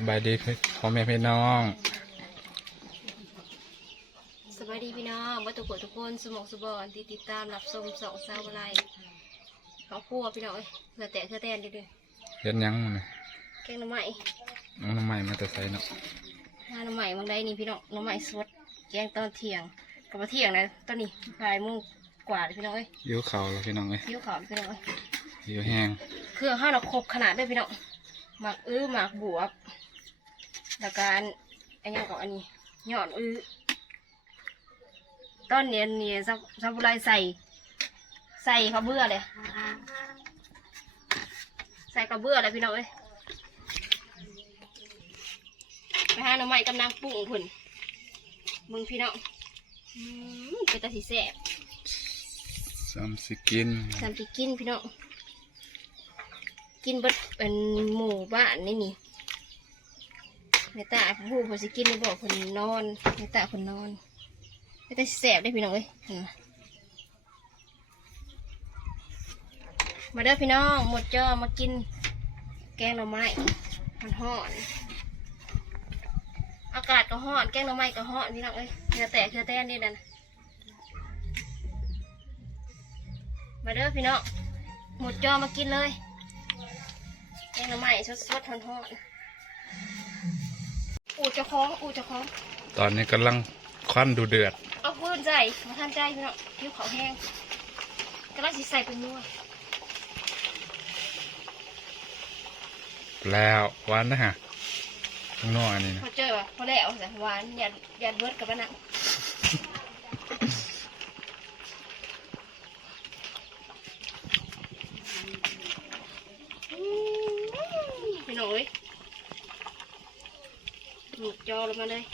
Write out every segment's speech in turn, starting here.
สบายดีพ่อแม่พี่น้องสวัสดีพี่น้องวัตถุกทุกคนสมองสุบอนที่ติดตามรับชมสองสาวอะไรเขาพัวพี่น้องเอ้ยเพื่อแตะเพื่อแตนดิเลยเฮ็ดหยังมื้อนี่แกงหน้ำใหม่น้องน้ำใหม่มาแต่ใส่เนาะหน้าหน้ำใหม่บางใดนี่พี่น้องหน้ำใหม่สดแกงตอนเที่ยงกับมาเที่ยงนะตอนนี้บ่ายโมงกว่าเลยพี่น้องเอ้ยยิ้วเขาแล้วพี่น้องเอ้ยยิ้วขาวพี่น้องเอ้ยยิ้วแห้ง เครื่องข้าวเราครบขนาดด้วยพี่น้องหมักอื้อหมักบวบ แล้วการอันนี้ก่อนอันนี้หยอดอื้อตอนเนี้ยเนี่ยซับซับบุไรใส่ ใส่ข้าวเบื่อเลย ใส่กระเบื้อเลยพี่น้องเอ้ยไปหาหน่อไม้กำลังปรุงผุนมึงพี่น้องอืมเป็นตาสีแสบซ้ำสิกินสามสิกินพี่น้อง กินเบิดเป็นหมู่บ้านนี่นี่ แม่ตาผู้ผู้สิกินบอกคนนอนแม่ตาคนนอนแม่ตาสิแสบได้พี่น้องเอ้ยมาเด้อพี่น้องหมดจอมากิน แกงหน่อไม้มันห่อนอากาศก็ห่อนแกงหน่อไม้ก็ห่อนพี่น้องเอ้ยเคือแต่เคือแต้นนี่นั่นมาเด้อพี่น้องหมดจอมากินเลยแกงหน่อไม้สดๆห่อนๆ อูดเจะคล้าของอูดเจะคล้าของ ตอนนี้กำลังควันดูเดือด เอาพื้นใส่มาทานใจพี่น้องผิวขาวแห้งก็ได้สิใส่เป็นนัวแล้วหวานนะฮะข้างนอกอันนี้นะพอเจอป่ะพอแล้วแต่หวานยันยันเบิดกับมันนะอืมพี่น้องเอ้ยห มุดจอลงมาเลย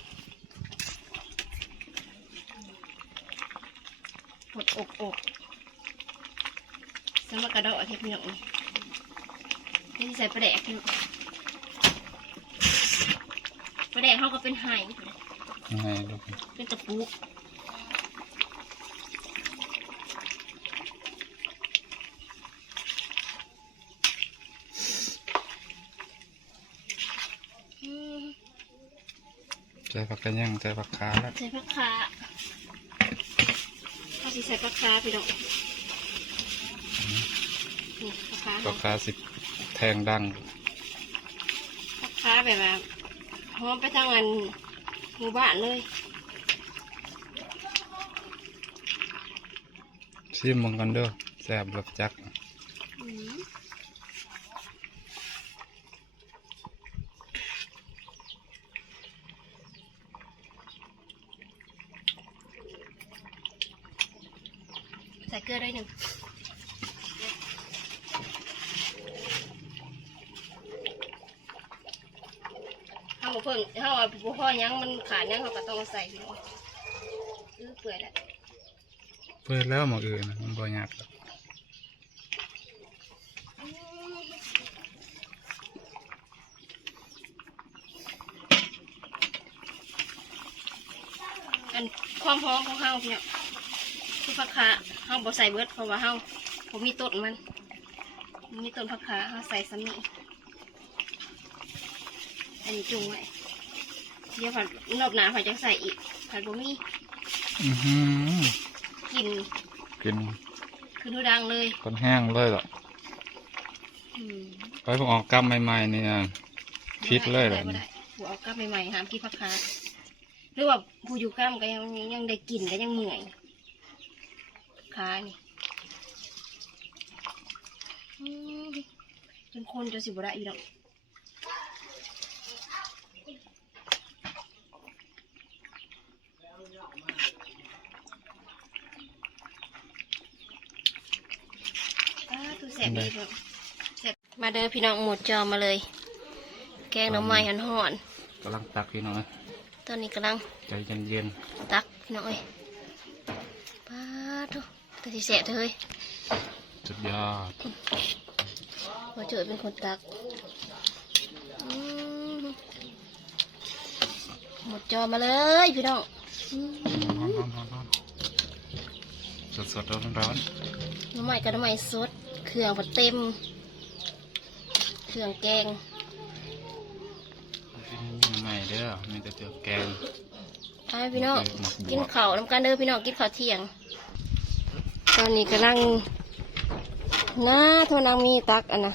หดอกอกสมักกระโดดเทพี่น้องเอ้ยนี่ใส่ปลาแดกพี่น้องปลาแดกเขาก็เป็นไห่ยังไงลูกเป็นตะปูอืม ใส่ ผักกระยังใส่ผักขาแล้วใส่ผักคาเขาสิใส่ผักคาพี่น้องนี่ผักคาผักขาสิแทงดังผักคาแบบว่าหอมไปทางอันหมู่บ้านเลยซิมมึงกันเด้อแซ่บรสจักอืม ส่เกลือด้วยหนึ่งถ้าหมูเพิ่งถ้าว่าบุพ่อยังมันขาดยังเขาก็ต้องเอาใส่พี่น้องอื้อเปื่อยแล้วเปิดแล้วหมออื่นนะมันบ่ยากหรอกอันความหอมของเฮาพี่น้องคือผักขา เฮาบ่ใส่เบิดเพราะว่าเฮาผมมีต้นมันบ่มีต้นผักขาเฮาใส่ซ้ำนี่อันนี้จุงไว้เดี๋ยวผัดรอบหนาผัดจะใส่อีกผัดบ่มีอือหือกินกินคือดูดังเลยคนแห้งเลยเหรออืมไปผมออกกำใหม่ๆเนี่ยพิษเลยเหรอบ่ได้บ่เอากล้ามใหม่ๆหามกินผักขาหรือว่าผู้อยู่กล้ามก็ยังยังได้กินก็ยังเมื่อย ขานี่อืมจนคนจะสิบ่ได้อีกแล้วอ้าตัวแสบดีแบบแสบมาเด้อพี่น้องหมดจอมาเลย แกงหน่อไม้หันหอนกำลังตักพี่น้องเอ้ยตอนนี้กำลังใจเย็นตักพี่น้องเอ้ยป้าทุ แต่ที่แสบเฮ้ยๆสุดยอดมาเจอเป็นคนตักอืมหมดจอมาเลยพี่น้องอืมร้อนๆๆๆสดๆร้อนหน่อไม้กับหน่อไม้สด เครื่องผัดเต็ม เครื่องแกงๆกินใหม่เด้อมีแต่เตียวแกงไปพี่น้องหมักบกินวบข้าวน้ำกันเด้อพี่น้อง กินข้าวเที่ยง ตอนนี้กำลังน้าโทรนางมีตักอันนะ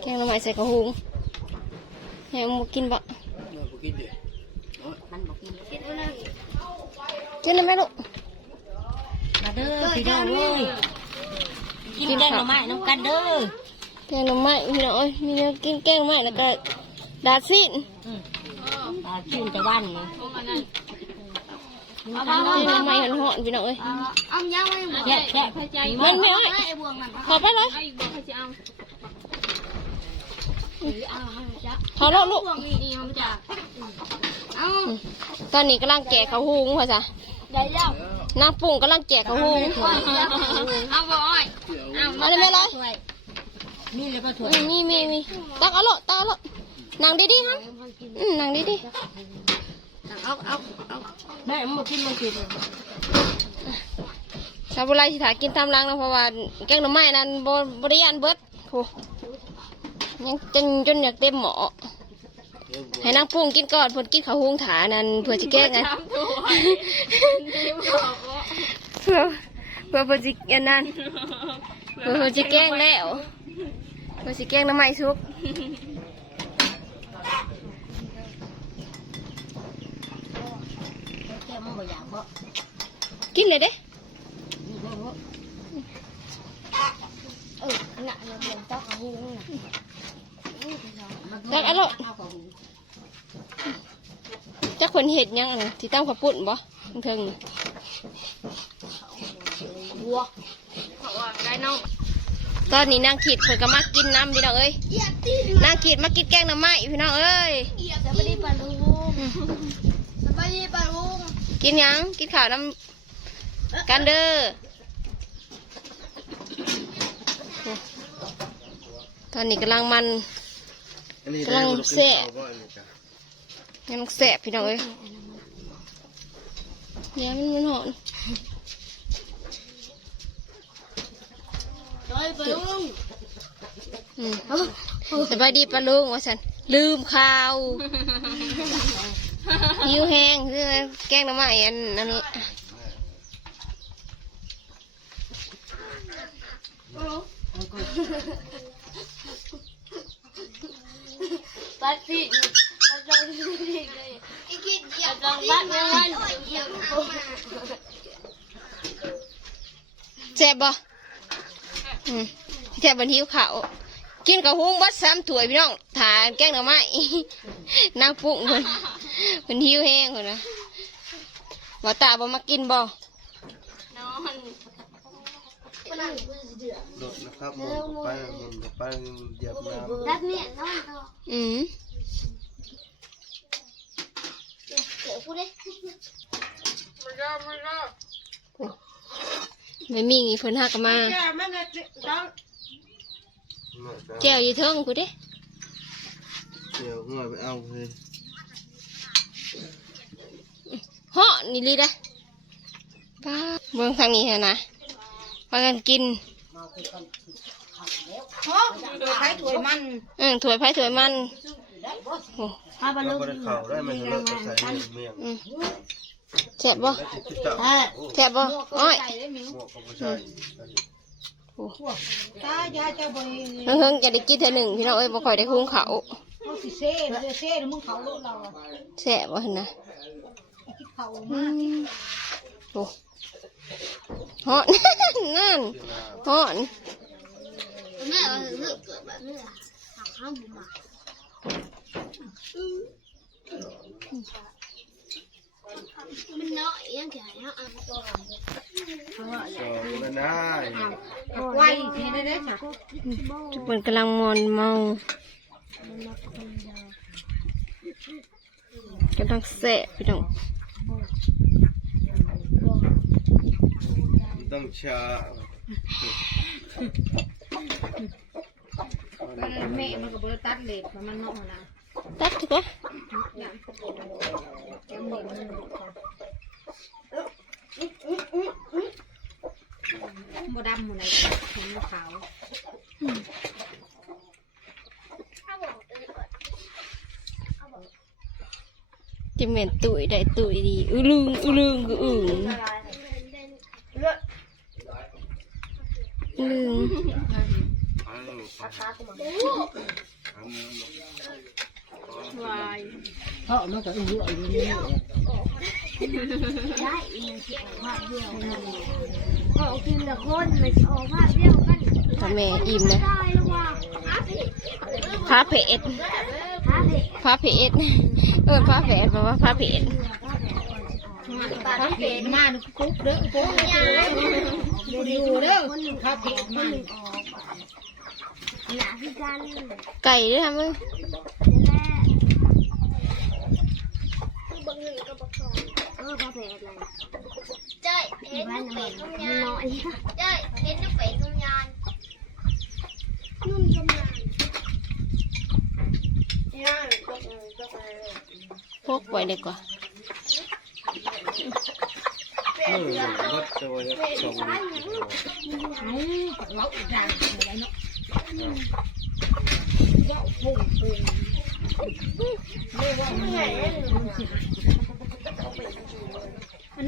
แกงหน่อไม้ใส่กระหุงให้หมูกินบะมันบอกกินกินได้ไหมลูกมาเด้อพี่น้องเอ้ยกินแกงหน่อไม้น้ำกันเด้อแกงหน่อไม้พี่น้องเอ้ยมีเนื้อกินแกงหน่อไม้แล้วก็ดาดซีนตาชื่นจะวันนี่แกงห น่อไม้หันหอนพี่น้องเอ้ยแย่แย่มันไม่อ้อยขอไปเลยขอล้วลูกตอนนี้กำลังแกะเขาหุงพ่อจ้ะนางปุ่งกำลังแกะเขาหุงเอาบ่อ้อยเอาอะไรไม่เลยนี่เลยก็ถั่วมีมีมีตักเอาละตักเอาละนั่งดีๆฮะอืมนั่งดี เอาเอาเอาแม่มันบอกกินมันกินๆชาวบุรีสิถากินตามหลังนะเพราะว่าแกงหน่อไม้นั้นบ่บริยานเบิดโหยังจนจนอยากเต็มหมอให้นางปุ่งกินก่อนเพนกินข้าวหุงถานั่นเพื่อจะแก้ไงเพื่อเพื่อเพื่อจะอันนั้นเพื่อเพื่อจะแกล้งแล้วเพื่อจะแกล้งน้ำไม้ซุป แก้มันบ่อยากบ่กินเลยเด้นี่บ่บ่ตักเอาละเอาของจักคนเห็ดหยังอันที่ตั้งขปุ่นบ่เทิงน่วัวบอกว่าได้น้องตอนนี้นางขีดเพิ่นก็มากินน้ำพี่น้องเอ้ยนางขีดมากินแกงหน่อไม้พี่น้องเอ้ยสบายดีปะลุงสบายดีปะลุง กินหยัง กินข้าวน้ำกันเด้อโอ้ตอนนี้กำลังมันกำลังแซ่บยังแสบพี่น้องเอ้ยเนี่ยมันมันหอนสบายปะลุงอืมสบายดีปะลุงว่าสันลืมข่าว หิวแห้งคือแกงหน้ำไม้อันอันนี้ตัดสิตัดจองสิเลยอีกทีเดียวจองบ้านเงินเดียวเอามาแซ่บบ่อืมแซ่บบันหิวข่าวกินกับหุ้งบัดสามถ้วยพี่น้องถาแกงหน้ำไม้นางปุ้งคน คนหิวแห้งคนนะว่าตาบ่มากินบ่ นอนรถนะครับหมุนไปหมุนไปเหยียบน้ำตัดเนี่ยนอนต่ออืมเดี๋ยวพูดดิไม่มีเพิ่นหักมาเมื่อจะแก้วอยู่เทิงกูเด้เดี๋ยวเงยไปเอาเลย เหาะนี่ลีเด้อป้าเบิ่งทางนี้ฮะนะพากันกินใช้ถ้วยมันอืมถ้วยไผ่ถ้วยมันโอ้มาบ่เราลูกก็ได้เข่าได้มันเราก็ใส่เมี่ยงอืมแซ่บบ่แล้วจิตจับเออแซ่บบ่อ้อยหมวกก็ไม่ใช่ตายายเจ้าบ่เฮิงๆจะได้กินเท่อหนึ่งพี่น้องเอ้ยบ่ค่อยได้คุ้งเขาวเขาสิเซ่เลยเซ่มึงเขาโลดเราแซ่บบ่หั่นนะคิด เขาอืมโอ้หาะนั่นหาะแม่เรื่องเกิดแบบนี้อะหักห้ามบุมามันน้อยยังแก่ยังอะตัวเราก็ได้ไว้ทีได้ได้จ้ะทุกคนกำลังมอนเมากำลังแซ่บพี่น้อง ต้องชาแม่มันก็บ่ตัดเล็บมันนาะนะตัดถูกปะบ่ดำหมู่ไหนเห็นขาว ถ้าบอกเออก่อนเอา จะเหม็นตุยได้ตุยดีอือลึงอือลึงก็อึ่งอือลึงวายเพราะมันก็อื้ออยู่นี่ได้อีกทีภาพเดียวออกทีละคนมันออกภาพเดียวกันถ้าแม่อิ่มเลยได้แล้วว่าพาเพชรฮะเด็กพาเพชรเออพาแฝดแปลว่าพาเพชรพระเพจมานี่กุ๊กเด้อกุ๊กอยู่อยู่เด้อพระเพจมาหนาคือกันไก่ด้วยทำมึงเออพระเพทเลยเจ้ยเห็นลูกเป็ดทุ่งยานเจ้ยเห็นลูกเป็ดทุ่งยานนุ่มทุ่งยาน ย่างพวกอะไรพวกอะไรพกไว้เลยก่อนเออรถตัวจะส่งเอาเราอีกอย่างอะไรเนาะเจ้าปุ่งปุ่งไม่ว่าไม่ไหน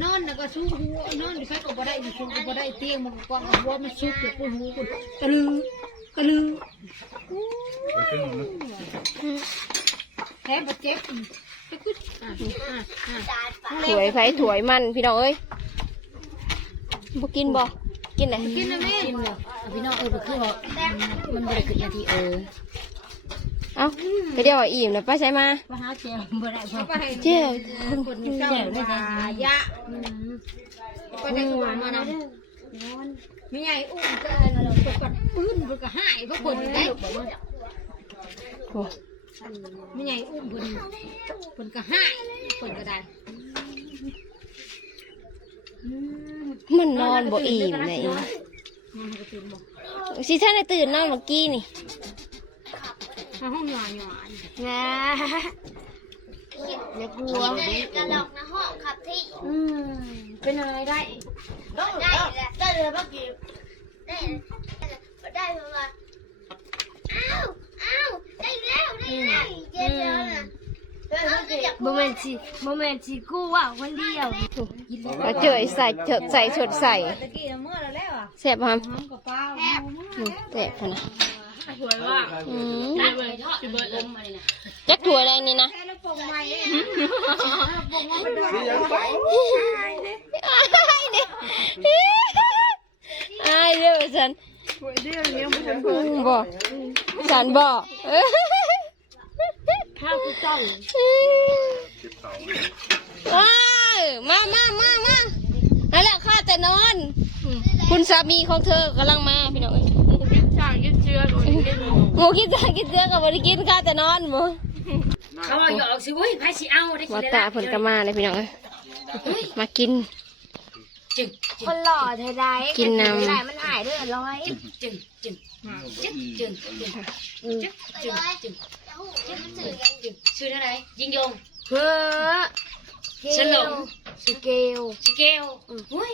นอนแล้วก็สู้หัวนอนอยู่ใช้ก็บ่ได้อยู่สู้ก็บ่ได้เตียงมันก็กว้างหัวมันสู้เกี่ยวกับหัวคุณตะลึงตะลึง แพ้บ่เจ็บก็คืออะอะอะถวยไผถวยมันพี่น้องเอ้ยบ่กินบ่กินไหนกินนะแม่พี่น้องเออบ่คือว่ามันบ่ได้ขึ้นนาทีเออเอ้าไปเดี๋ยวว่าอิ่มนะป้าใช้มาว่าหาแจวบ่ได้บ่ไปเจ้าคนแจวได้แต่ยะไปได้ก็มานำไม่ใหญ่อุ้มก็อันนั้นก็ปัดปืนมันก็หายเพราะคนได้โอ้ ไม่ใหญ่อุ้มคนคนก็ห้ายคนก็ได้มันนอนบ่อิ่มเลยสิท่านได้ตื่นนอนเมื่อกี้นี่มาห้องหยาหยาแง่อย่ากลัวกระดอกนะห้องขับที่อืมเป็นอะไรได้ได้แล้วได้เลยเมื่อกี้ได้ได้เพราะว่าอ้าว บ่เม่นสิบ่เม่นสิกูว่าคนเดียวเราเจอไอ้ใส่เจใส่ชดใส่แซ่บบ่ครับอืมแซ่บขนาดอืมจักถั่วอะไรนี่นะไอ้ยเด้อฉันบ่ฉันบ่ เอ้ยข้าวกูต้องว้ายมามามามานั่นแหละข้าแต่นอนอืมคุณสามีของเธอกำลังมาพี่น้องเอ้ยสั่งยืดเชือกโดนยืดหมูกินจานกินเสื้อกับบริกินข้าแต่นอนหมูเขาเอาหยอกสิเว้ยไผสิเอาได้มาตาผลกมาเลยพี่น้องเอ้ยมากินจึงคนหล่อเธอได้กินน้ำไหลมันหายด้วยร้อยจึงจึงจึงจึงจึงจึงจึง จึงจึงจึงชื่ออะไรยิงยงเพื่อฉลองสเกล สเกล อุ้ย